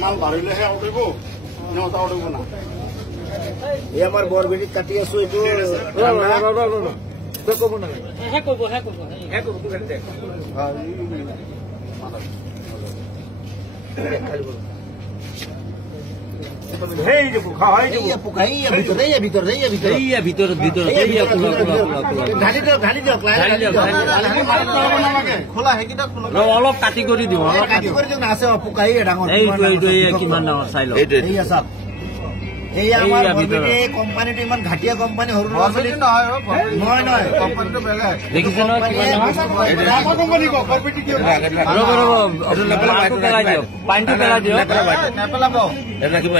মাল বাড়িলেহে আউটিব নহতা আউটিব না এই আমাৰ বৰবেটি কাটি আছো এইটো কব না হ্যাঁ কব অলপ কাটি কৰি দিওঁ আছে পোকাই ডাঙৰ কিমান ডাঙৰ চাই লওঁ এই আমাৰ কোম্পানীটো ইমান ঘাটিয়া কোম্পানী সৰু নহয় কোম্পানীটো বেলেগ দেখিছে নহয় পানীটো পেলাই দিয়ক নেপেলাব লাগিব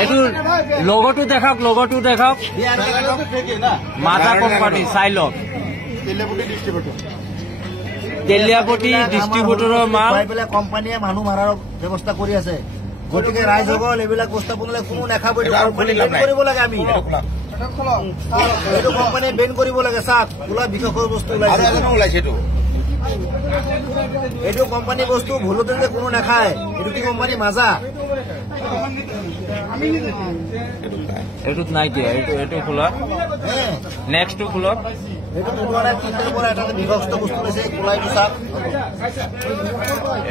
এইটো লগতো দেখাওক মাজা কোম্পানী চাই লওক তেলিয়াপতি ডিষ্ট্ৰিবিউটৰৰ মাল কোম্পানীয়ে মানুহ মাৰাৰ ব্যৱস্থা কৰি আছে গতিকে ৰাইজসকল এইবিলাক বস্তু বনালে কোনো নাখাব কৰিব লাগে আমি এইটো কোম্পানীয়ে বেন কৰিব লাগে চাওক খোলা বিষয়ৰ বস্তু ওলাইছে এইটো কোম্পানী বস্তু ভুলতে যে কোনো নাখায় এইটো কি কোম্পানী মাজা এইটোত নাই দিয়া এইটো খোলা নেক্সটটো খোলক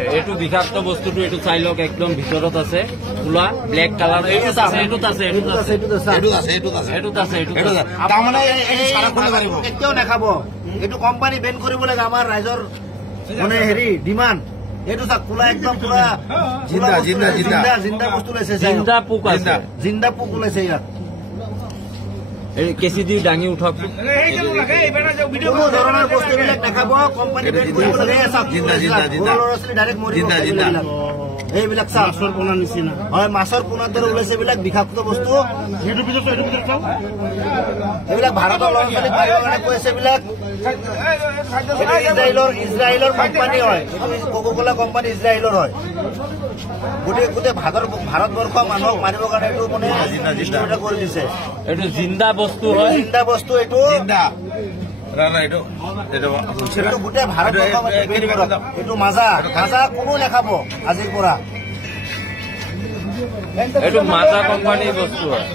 এইটো বিষাক্ত বস্তুটো এইটো চাই লওক একদম ভিতৰত আছে খোলা ব্লেক কালাৰ এইটোত আছে কেতিয়াও নাখাব এইটো কোম্পানী বেন কৰিব লাগে আমাৰ ৰাইজৰ মানে হেৰি ডিমাণ্ড এইটো চাওক খোলা একদম পুৰা জিন্দা বস্তু ওলাইছে জিন্দা পোক ওলাইছে ইয়াত কেঁচি দি দাঙি উঠক কোনো ধৰণৰ বস্তুবিলাক নাখাব কোম্পানী বেন কৰিব লাগে এইবিলাক মাছৰ পোনা নিচিনা হয় মাছৰ পোনাৰ দৰে ওলাইছে এইবিলাক বিষাক্ত বস্তু এইবিলাক ভাৰতৰ ল'ৰা ছোৱালীক মাৰিবৰ কাৰণে কৈ আছে এইবিলাক ইজৰাইলৰ কোম্পানী হয় কোকা-কোলা কোম্পানী ইজৰাইলৰ হয় গোটেই ভাৰতবৰ্ষ মানুহক মাৰিবৰ কাৰণে এইটো মানে ডিষ্ট্ৰিবিউট কৰি দিছে এইটো জিন্দা বস্তু হয় জিন্দা বস্তু এইটো গোটেই ভাৰতবৰ্ষ এইটো মাজা কোনো নাখাব আজিৰ পৰা এইটো মাজা কোম্পানীৰ বস্তু হয়